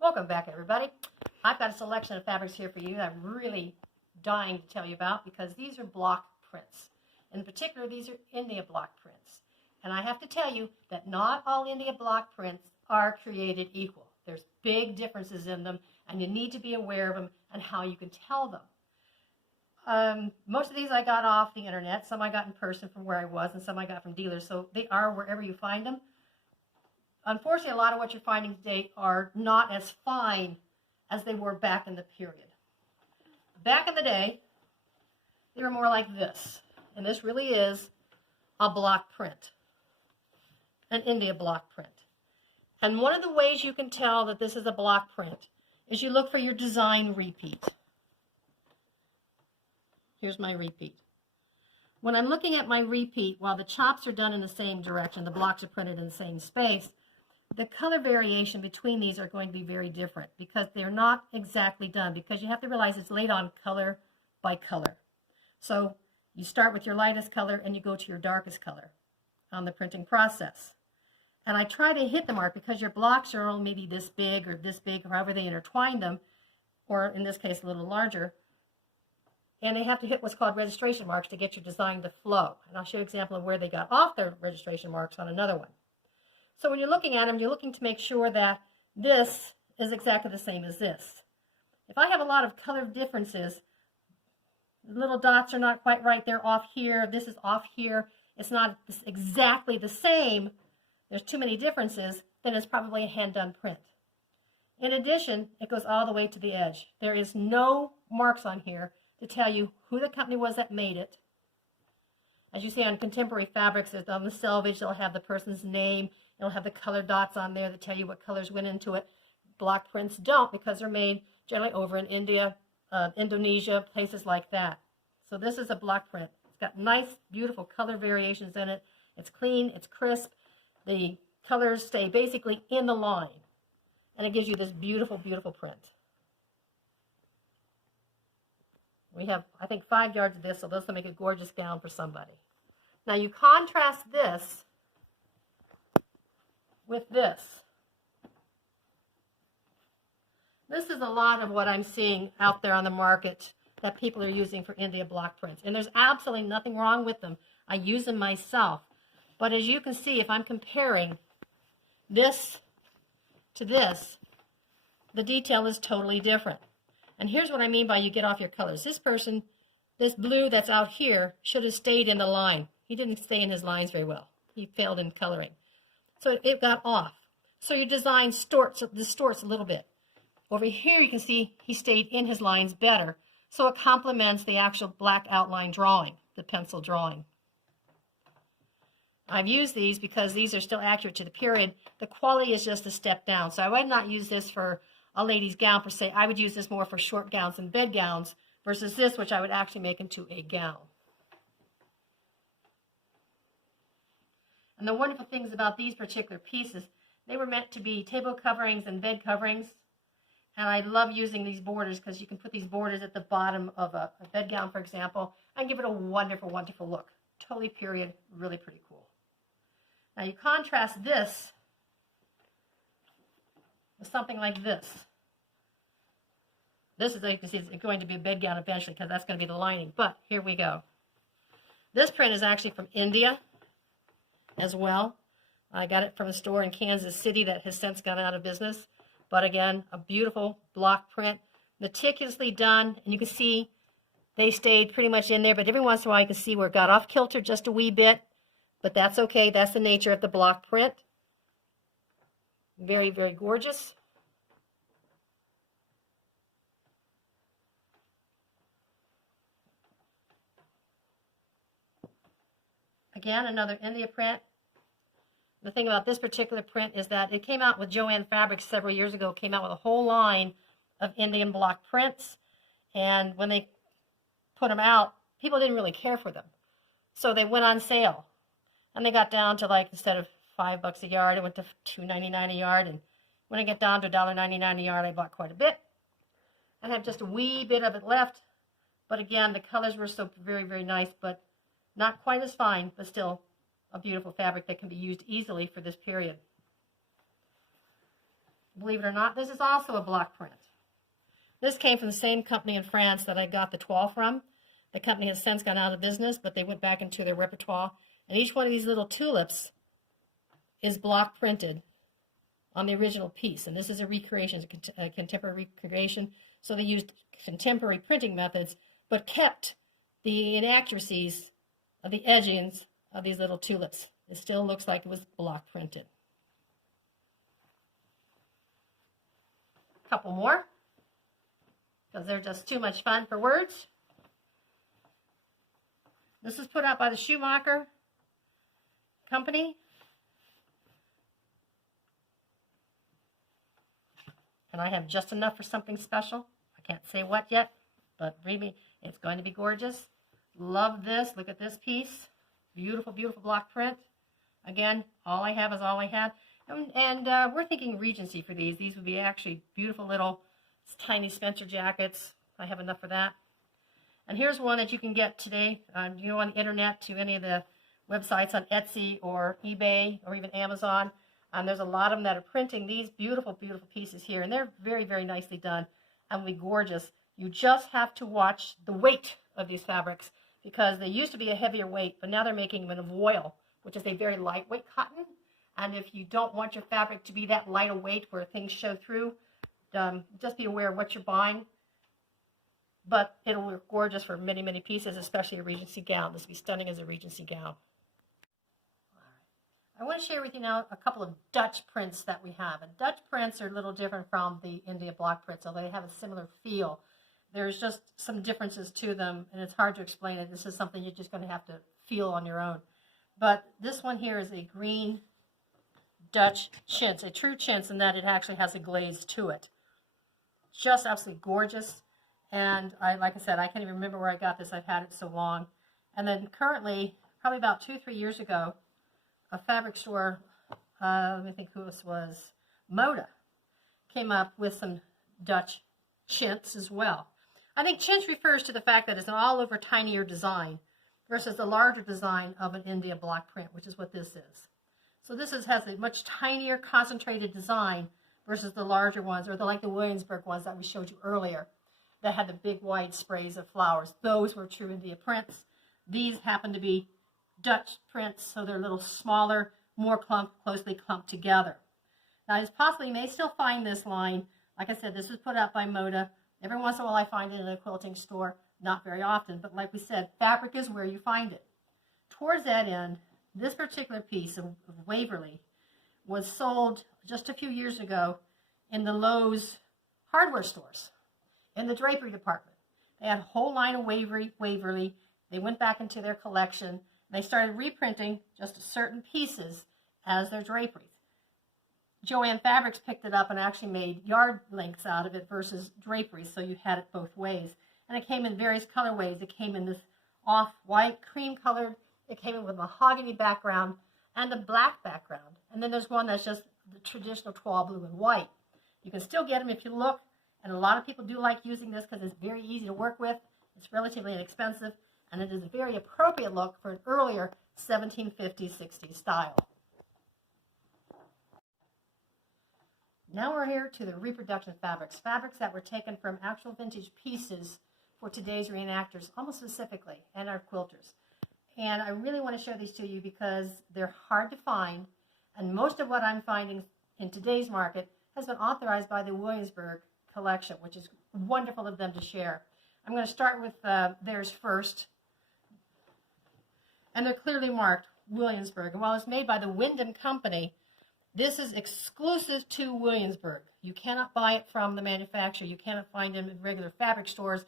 Welcome back, everybody. I've got a selection of fabrics here for you that I'm really dying to tell you about because these are block prints. In particular, these are India block prints. And I have to tell you that not all India block prints are created equal. There's big differences in them, and you need to be aware of them and how you can tell them. Most of these I got off the internet. Some I got in person from where I was, and some I got from dealers. So they are wherever you find them. Unfortunately, a lot of what you're finding today are not as fine as they were back in the period. Back in the day, they were more like this. And this really is a block print, an India block print. And one of the ways you can tell that this is a block print is you look for your design repeat. Here's my repeat. When I'm looking at my repeat, while the chops are done in the same direction, the blocks are printed in the same space, the color variation between these are going to be very different because they're not exactly done, because you have to realize it's laid on color by color. So you start with your lightest color and you go to your darkest color on the printing process. And I try to hit the mark because your blocks are only maybe this big or however they intertwine them, or in this case a little larger. And they have to hit what's called registration marks to get your design to flow. And I'll show you an example of where they got off their registration marks on another one. So when you're looking at them, you're looking to make sure that this is exactly the same as this. If I have a lot of color differences, little dots are not quite right, they're off here, this is off here, it's not exactly the same, there's too many differences, then it's probably a hand-done print. In addition, it goes all the way to the edge. There is no marks on here to tell you who the company was that made it. As you see on contemporary fabrics, on the selvage, they'll have the person's name. It'll have the color dots on there that tell you what colors went into it. Block prints don't, because they're made generally over in India, Indonesia, places like that. So this is a block print. It's got nice, beautiful color variations in it. It's clean, it's crisp. The colors stay basically in the line. And it gives you this beautiful, beautiful print. We have, I think, 5 yards of this, so this will make a gorgeous gown for somebody. Now you contrast this with this. This is a lot of what I'm seeing out there on the market that people are using for India block prints. And there's absolutely nothing wrong with them. I use them myself. But as you can see, if I'm comparing this to this, the detail is totally different. And here's what I mean by you get off your colors. This person, this blue that's out here, should have stayed in the line. He didn't stay in his lines very well. He failed in coloring. So it got off. So your design distorts a little bit. Over here you can see he stayed in his lines better. So it complements the actual black outline drawing, the pencil drawing. I've used these because these are still accurate to the period. The quality is just a step down. So I would not use this for a lady's gown per se. I would use this more for short gowns and bed gowns versus this, which I would actually make into a gown. And the wonderful things about these particular pieces, they were meant to be table coverings and bed coverings. And I love using these borders because you can put these borders at the bottom of a bed gown, for example, and give it a wonderful, wonderful look. Totally period, really pretty cool. Now you contrast this with something like this. This is, you can see, it's going to be a bed gown eventually because that's going to be the lining. But here we go. This print is actually from India as well. I got it from a store in Kansas City that has since gone out of business. But again, a beautiful block print, meticulously done. And you can see they stayed pretty much in there. But every once in a while you can see where it got off kilter just a wee bit. But that's okay. That's the nature of the block print. Very, very gorgeous. Again, another India print. The thing about this particular print is that it came out with Joanne Fabrics several years ago, came out with a whole line of Indian block prints. And when they put them out, people didn't really care for them. So they went on sale. And they got down to, like, instead of $5 a yard, it went to $2.99 a yard. And when I get down to $1.99 a yard, I bought quite a bit. I have just a wee bit of it left. But again, the colors were so very, very nice, but not quite as fine, but still a beautiful fabric that can be used easily for this period. believe it or not, this is also a block print. This came from the same company in France that I got the toile from. The company has since gone out of business, but they went back into their repertoire. And each one of these little tulips is block printed on the original piece. And this is a recreation, a contemporary recreation. So they used contemporary printing methods, but kept the inaccuracies of the edgings of these little tulips. It still looks like it was block printed. A couple more, because they're just too much fun for words. This is put out by the Schumacher Company. And I have just enough for something special. I can't say what yet, but really, it's going to be gorgeous. Love this. Look at this piece. Beautiful, beautiful block print. Again, all I have is all I have. And we're thinking Regency for these. These would be actually beautiful little tiny Spencer jackets. I have enough for that. And here's one that you can get today, on the internet, to any of the websites on Etsy or eBay or even Amazon. There's a lot of them that are printing these beautiful, beautiful pieces here. And they're very, very nicely done and will be gorgeous. You just have to watch the weight of these fabrics, because they used to be a heavier weight, but now they're making them in voile, which is a very lightweight cotton. And if you don't want your fabric to be that light a weight where things show through, just be aware of what you're buying. But it'll look gorgeous for many, many pieces, especially a Regency gown. This will be stunning as a Regency gown. I want to share with you now a couple of Dutch prints that we have. And Dutch prints are a little different from the India block prints, although they have a similar feel. There's just some differences to them, and it's hard to explain it. This is something you're just going to have to feel on your own. But this one here is a green Dutch chintz, a true chintz in that it actually has a glaze to it. Just absolutely gorgeous. And like I said, I can't even remember where I got this. I've had it so long. And then currently, probably about 2-3 years ago, a fabric store, let me think who this was, Moda, came up with some Dutch chintz as well. I think chintz refers to the fact that it's an all-over tinier design versus the larger design of an India block print, which is what this is. So this has a much tinier concentrated design versus the larger ones, or like the Williamsburg ones that we showed you earlier that had the big wide sprays of flowers. Those were true India prints. These happen to be Dutch prints, so they're a little smaller, more closely clumped together. Now, it's possible you may still find this line. Like I said, this was put out by Moda. Every once in a while I find it in a quilting store, not very often, but like we said, fabric is where you find it. Towards that end, this particular piece of Waverly was sold just a few years ago in the Lowe's hardware stores, in the drapery department. They had a whole line of Waverly. They went back into their collection. They started reprinting just certain pieces as their draperies. Joanne Fabrics picked it up and actually made yard lengths out of it versus draperies, so you had it both ways. And it came in various colorways. It came in this off-white, cream-colored. It came in with a mahogany background and a black background. And then there's one that's just the traditional toile blue and white. You can still get them if you look, and a lot of people do like using this because it's very easy to work with. It's relatively inexpensive, and it is a very appropriate look for an earlier 1750s, 60s style. Now we're here to the reproduction fabrics, fabrics that were taken from actual vintage pieces for today's reenactors, almost specifically, and our quilters. And I really want to show these to you because they're hard to find, and most of what I'm finding in today's market has been authorized by the Williamsburg collection, which is wonderful of them to share. I'm going to start with theirs first. And they're clearly marked Williamsburg. And while it's made by the Wyndham Company, this is exclusive to Williamsburg. You cannot buy it from the manufacturer. You cannot find them in regular fabric stores.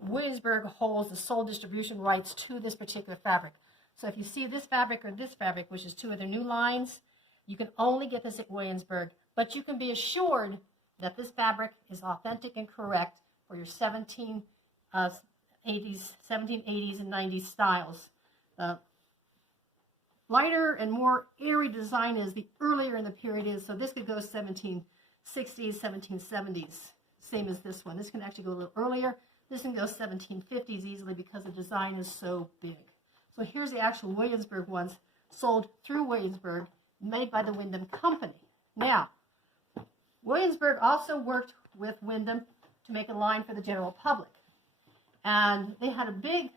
Williamsburg holds the sole distribution rights to this particular fabric. So if you see this fabric or this fabric, which is two of their new lines, you can only get this at Williamsburg. But you can be assured that this fabric is authentic and correct for your 1780s and 90s styles. Lighter and more airy design is the earlier in the period is, so this could go 1760s, 1770s, same as this one. This can actually go a little earlier. This can go 1750s easily because the design is so big. So here's the actual Williamsburg ones sold through Williamsburg, made by the Wyndham Company. Now, Williamsburg also worked with Wyndham to make a line for the general public. And they had a big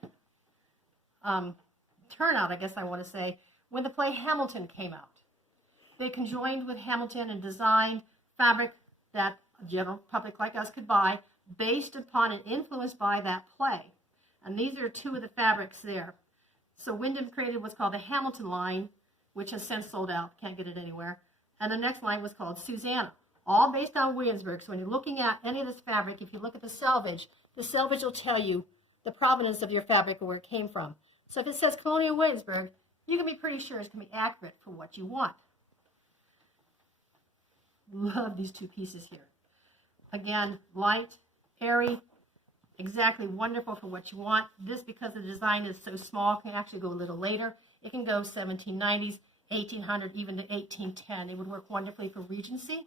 turnout, I guess I want to say, when the play Hamilton came out. They conjoined with Hamilton and designed fabric that the general public like us could buy based upon and influenced by that play. And these are two of the fabrics there. So Wyndham created what's called the Hamilton line, which has since sold out, can't get it anywhere. And the next line was called Susanna, all based on Williamsburg. So when you're looking at any of this fabric, if you look at the selvage will tell you the provenance of your fabric or where it came from. So if it says Colonial Williamsburg, you can be pretty sure it's going to be accurate for what you want. Love these two pieces here. Again, light, airy, exactly wonderful for what you want. This, because the design is so small, can actually go a little later. It can go 1790s, 1800, even to 1810. It would work wonderfully for Regency.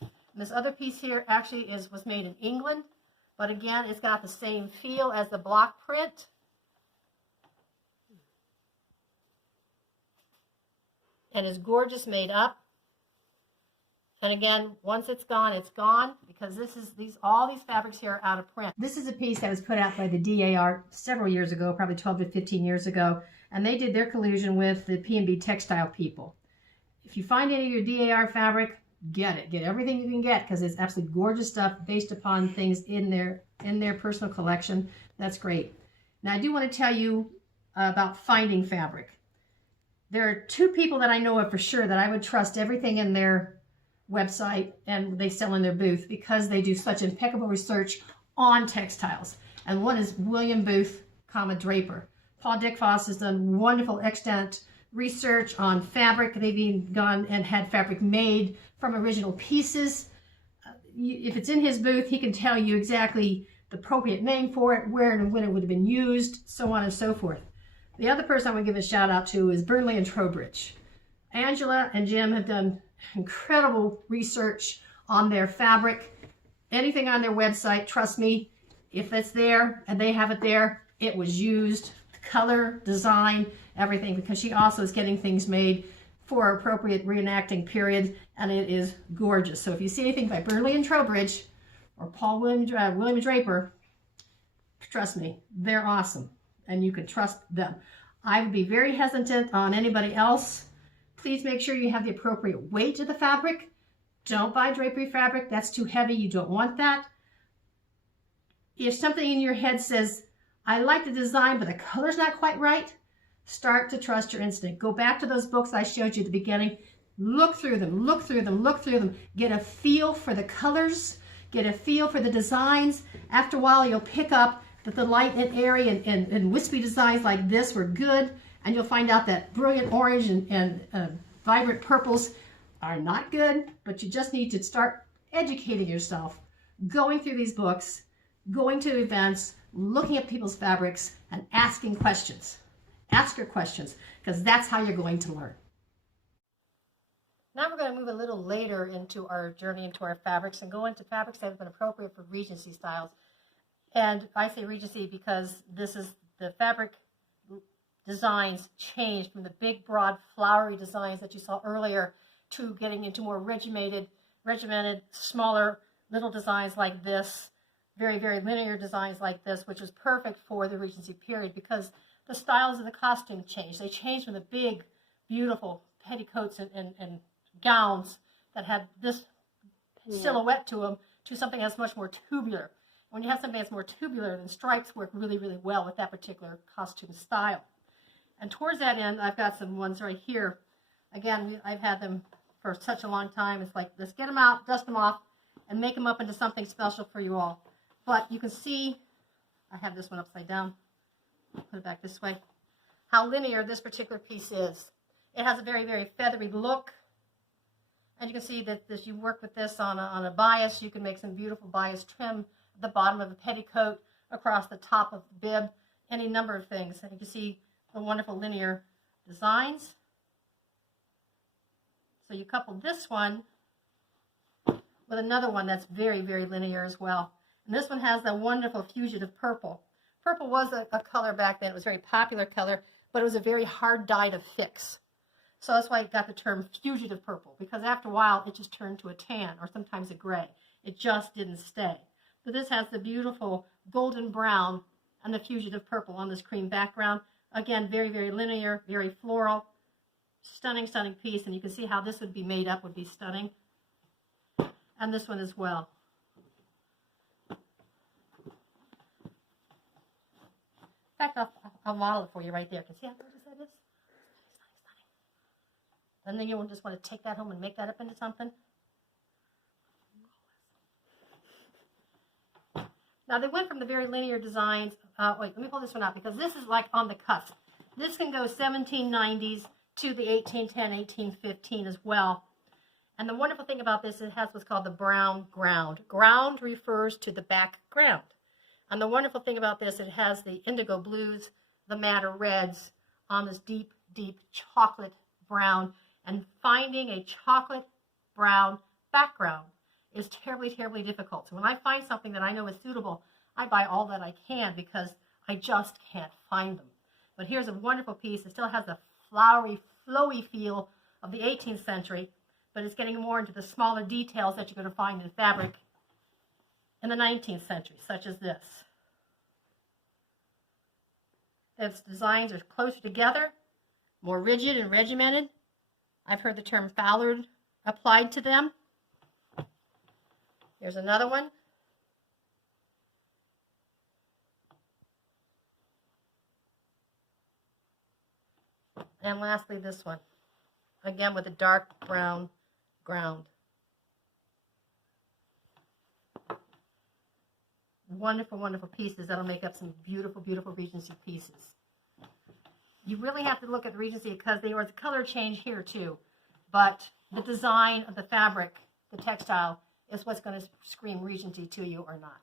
And this other piece here actually was made in England, but again, it's got the same feel as the block print. And is gorgeous made up. And again, once it's gone, because all these fabrics here are out of print. This is a piece that was put out by the DAR several years ago, probably 12 to 15 years ago, and they did their collusion with the P&B textile people. If you find any of your DAR fabric, get it. Get everything you can get, because it's absolutely gorgeous stuff based upon things in their personal collection. That's great. Now, I do want to tell you about finding fabric. There are two people that I know of for sure that I would trust everything in their website and they sell in their booth, because they do such impeccable research on textiles. And one is William Booth, Draper. Paul Dickfoss has done wonderful extant research on fabric. They've even gone and had fabric made from original pieces. If it's in his booth, he can tell you exactly the appropriate name for it, where and when it would have been used, so on and so forth. The other person I want to give a shout out to is Burnley and Trowbridge. Angela and Jim have done incredible research on their fabric. Anything on their website, trust me, if it's there and they have it there, it was used. Color, design, everything, because she also is getting things made for appropriate reenacting period, and it is gorgeous. So if you see anything by Burnley and Trowbridge or William Draper, trust me, they're awesome, and you can trust them. I would be very hesitant on anybody else. Please make sure you have the appropriate weight of the fabric. Don't buy drapery fabric. That's too heavy. You don't want that. If something in your head says, I like the design, but the color's not quite right, start to trust your instinct. Go back to those books I showed you at the beginning. Look through them, look through them, look through them. Get a feel for the colors. Get a feel for the designs. After a while, you'll pick up that the light and airy and wispy designs like this were good, and you'll find out that brilliant orange and vibrant purples are not good, but you just need to start educating yourself, going through these books, going to events, looking at people's fabrics, and asking questions. Ask your questions, because that's how you're going to learn. Now we're going to move a little later into our journey into our fabrics and go into fabrics that have been appropriate for Regency styles. And I say Regency because this is the fabric designs changed from the big, broad, flowery designs that you saw earlier to getting into more regimented, smaller, little designs like this, very, very linear designs like this, which is perfect for the Regency period because the styles of the costume changed. They changed from the big, beautiful petticoats and gowns that had this silhouette to them to something that's much more tubular. When you have something that's more tubular, then stripes work really, really well with that particular costume style. And towards that end, I've got some ones right here. Again, I've had them for such a long time. It's like, let's get them out, dust them off, and make them up into something special for you all. But you can see, I have this one upside down. Put it back this way. How linear this particular piece is. It has a very, very feathery look. And you can see that as you work with this on a bias, you can make some beautiful bias trim at the bottom of the petticoat, across the top of the bib, any number of things. And you can see the wonderful linear designs. So you couple this one with another one that's very, very linear as well. And this one has that wonderful fugitive purple. Purple was a color back then. It was a very popular color, but it was a very hard dye to fix. So that's why it got the term fugitive purple, because after a while it just turned to a tan or sometimes a gray. It just didn't stay. So this has the beautiful golden brown and the fugitive purple on this cream background. Again, very, very linear, very floral. Stunning, stunning piece. And you can see how this would be made up, would be stunning. And this one as well. In fact, I'll model it for you right there. Can you see how gorgeous that is? Stunning, stunning. And then you'll just want to take that home and make that up into something. Now they went from the very linear designs. Wait, let me pull this one out because this is like on the cusp. This can go 1790s to the 1810, 1815 as well. And the wonderful thing about this, it has what's called the brown ground. Ground refers to the background. And the wonderful thing about this, it has the indigo blues, the madder reds on this deep, deep chocolate brown. And finding a chocolate brown background is terribly, terribly difficult. So when I find something that I know is suitable, I buy all that I can because I just can't find them. But here's a wonderful piece. It still has the flowery, flowy feel of the 18th century, but it's getting more into the smaller details that you're going to find in fabric in the 19th century, such as this. Its designs are closer together, more rigid and regimented. I've heard the term Fallard applied to them. Here's another one. And lastly, this one. Again, with a dark brown ground. Wonderful, wonderful pieces that'll make up some beautiful, beautiful Regency pieces. You really have to look at the Regency because there was a color change here too. But the design of the fabric, the textile, is what's going to scream Regency to you or not.